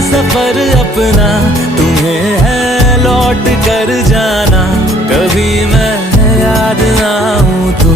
सफर अपना तुम्हें है लौट कर जाना। कभी मैं याद आऊं तो